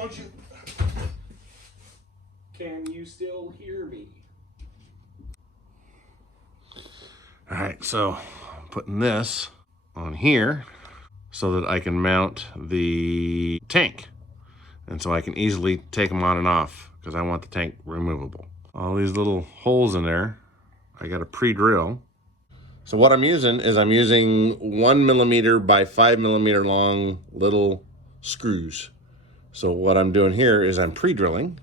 want you. Can you still hear me? All right, so I'm putting this on here so that I can mount the tank. And so I can easily take them on and off because I want the tank removable. All these little holes in there, I got a pre-drill. So what I'm using is I'm using 1mm by 5mm long little screws. So what I'm doing here is I'm pre-drilling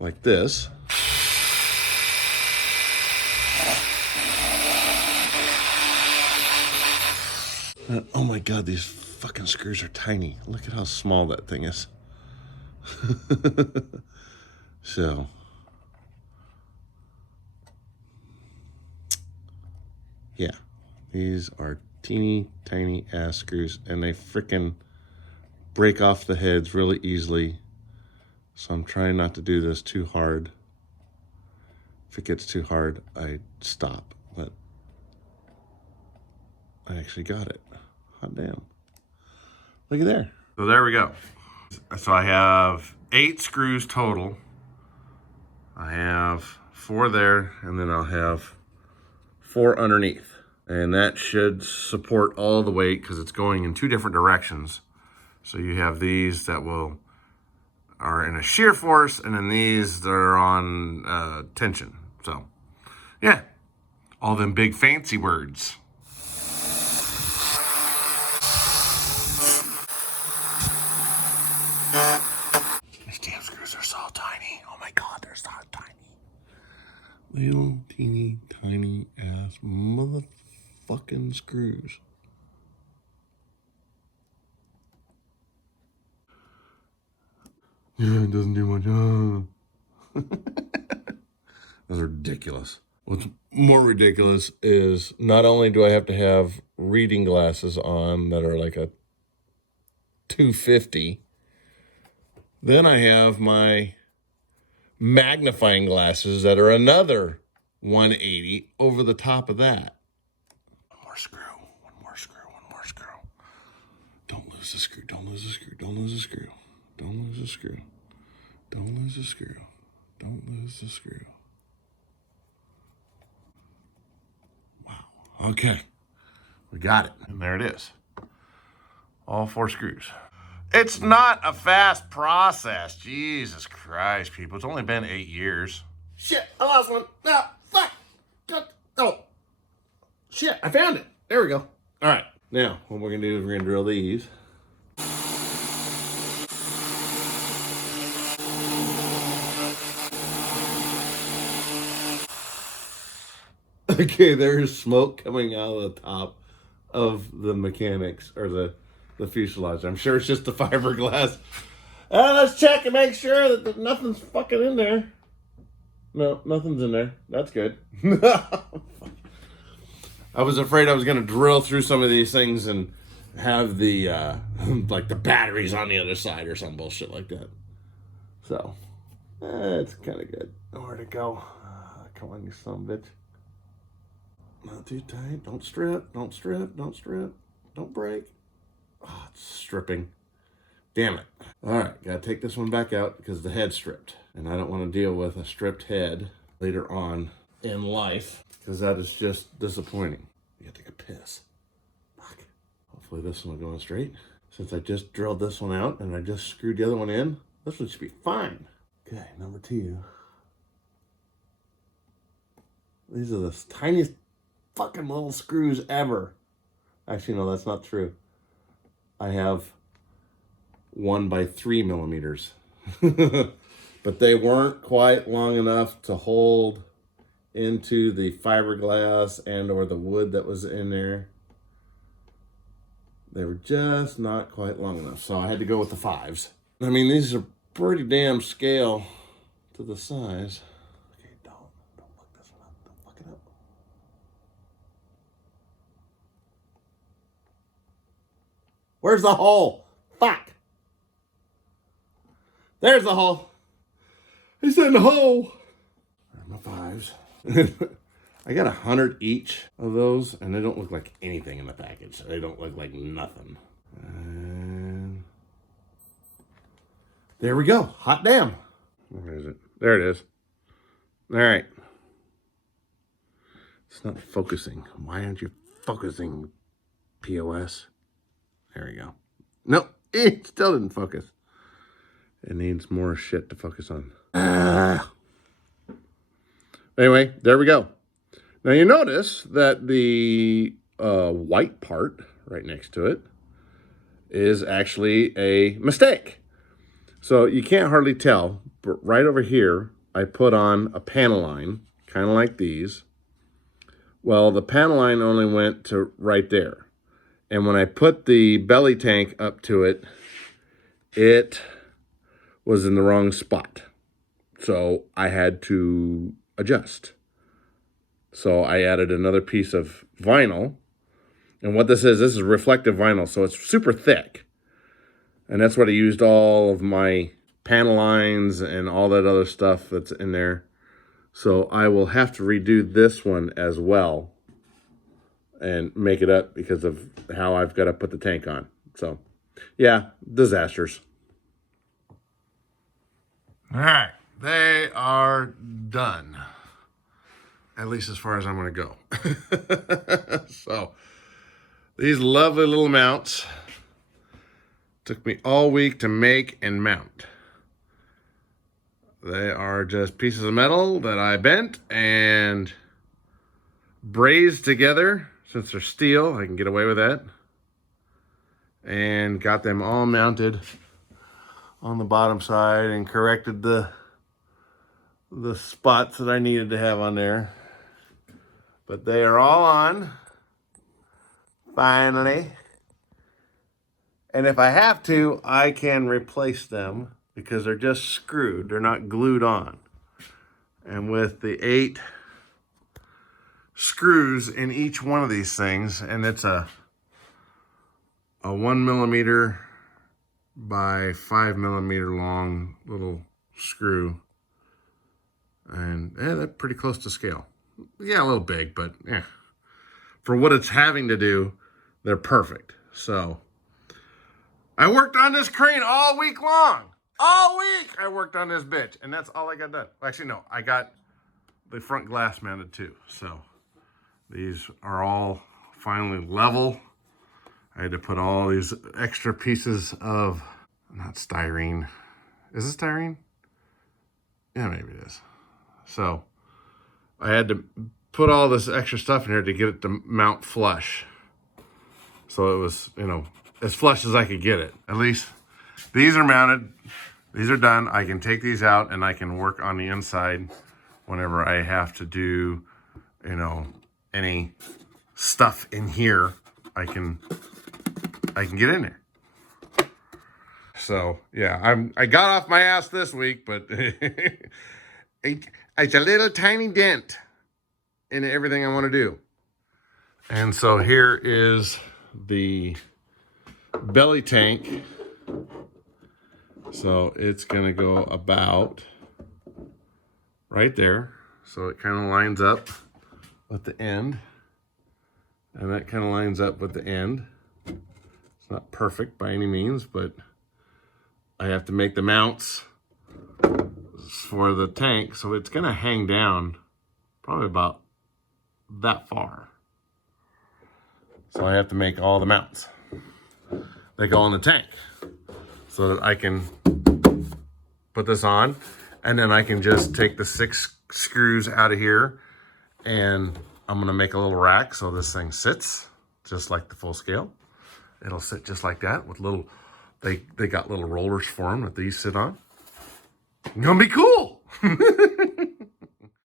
like this. Oh my God, these fucking screws are tiny. Look at how small that thing is. So, yeah, these are teeny tiny ass screws and they frickin' break off the heads really easily. So I'm trying not to do this too hard. If it gets too hard, I stop, but I actually got it. Hot damn. Look at there. So there we go. So I have 8 screws total. I have 4 there, and then I'll have 4 underneath. And that should support all the weight because it's going in 2 different directions. So you have these that are in a shear force, and then these that are on tension. So, yeah, all them big fancy words. These damn screws are so tiny. Oh my God, they're so tiny. Little teeny tiny ass motherfucking screws. Yeah, it doesn't do much. Those are ridiculous. What's more ridiculous is not only do I have to have reading glasses on that are like a 250, then I have my magnifying glasses that are another 180 over the top of that. One more screw, one more screw, one more screw. Don't lose the screw, don't lose the screw, don't lose the screw. Don't lose the screw. Don't lose the screw. Don't lose the screw. Wow. Okay. We got it. And there it is. All 4 screws. It's not a fast process. Jesus Christ, people. It's only been 8 years. Shit, I lost one. Ah, fuck. Oh. Shit, I found it. There we go. All right. Now, what we're going to do is we're going to drill these. Okay, there's smoke coming out of the top of the mechanics or the fuselage. I'm sure it's just the fiberglass. Let's check and make sure that nothing's fucking in there. No, nothing's in there. That's good. I was afraid I was going to drill through some of these things and have the like the batteries on the other side or some bullshit like that. So, it's kind of good. Where'd it go? Come on, you son of a bitch. Not too tight. Don't strip. Don't strip. Don't strip. Don't break. Oh, it's stripping. Damn it. All right, gotta take this one back out because the head's stripped. And I don't want to deal with a stripped head later on in life because that is just disappointing. You gotta take a piss. Fuck. Hopefully this one will go in straight. Since I just drilled this one out and I just screwed the other one in, this one should be fine. Okay, number 2. These are the tiniest fucking little screws ever. Actually, no, that's not true. I have 1 by 3mm. But they weren't quite long enough to hold into the fiberglass and or the wood that was in there. They were just not quite long enough. So I had to go with the 5s. I mean, these are pretty damn scale to the size. Okay, don't fuck this one up. Don't fuck it up. Where's the hole? Fuck. There's the hole. It's in the hole. There's my 5s. I got 100 each of those, and they don't look like anything in the package. They don't look like nothing. And there we go. Hot damn. Where is it? There it is. All right. It's not focusing. Why aren't you focusing, POS? There we go. Nope, it still didn't focus. It needs more shit to focus on. Anyway, there we go. Now you notice that the white part right next to it is actually a mistake. So you can't hardly tell, but right over here, I put on a panel line, kind of like these. Well, the panel line only went to right there. And when I put the belly tank up to it, it was in the wrong spot. So I had to adjust. So I added another piece of vinyl. And what this is reflective vinyl. So it's super thick. And that's what I used all of my panel lines and all that other stuff that's in there. So I will have to redo this one as well and make it up because of how I've got to put the tank on. So, yeah, disasters. All right, they are done. At least as far as I'm going to go. So, these lovely little mounts took me all week to make and mount. They are just pieces of metal that I bent and brazed together. Since they're steel, I can get away with that. And got them all mounted on the bottom side and corrected the spots that I needed to have on there. But they are all on, finally. And if I have to, I can replace them because they're just screwed. They're not glued on. And with the 8 screws in each one of these things, and it's a 1mm by 5mm long little screw, and yeah, they're pretty close to scale. Yeah, a little big, but yeah, for what it's having to do, they're perfect. So I worked on this crane all week long. All week I worked on this bitch, and that's all I got done. Actually, no, I got the front glass mounted too. So these are all finally level. I had to put all these extra pieces of, not styrene. Is it styrene? Yeah, maybe it is. So I had to put all this extra stuff in here to get it to mount flush. So it was, you know, as flush as I could get it. At least these are mounted. These are done. I can take these out and I can work on the inside whenever I have to do, you know, any stuff in here. I can get in there. So yeah, I got off my ass this week, but it's a little tiny dent in everything I want to do. And so here is the belly tank. So it's gonna go about right there. So it kind of lines up with the end, and that kind of lines up with the end. It's not perfect by any means, but I have to make the mounts for the tank, so it's gonna hang down probably about that far. So I have to make all the mounts that go on the tank so that I can put this on, and then I can just take the 6 screws out of here, and I'm gonna make a little rack so this thing sits just like the full scale. It'll sit just like that with little, they got little rollers for them that these sit on. It's gonna be cool.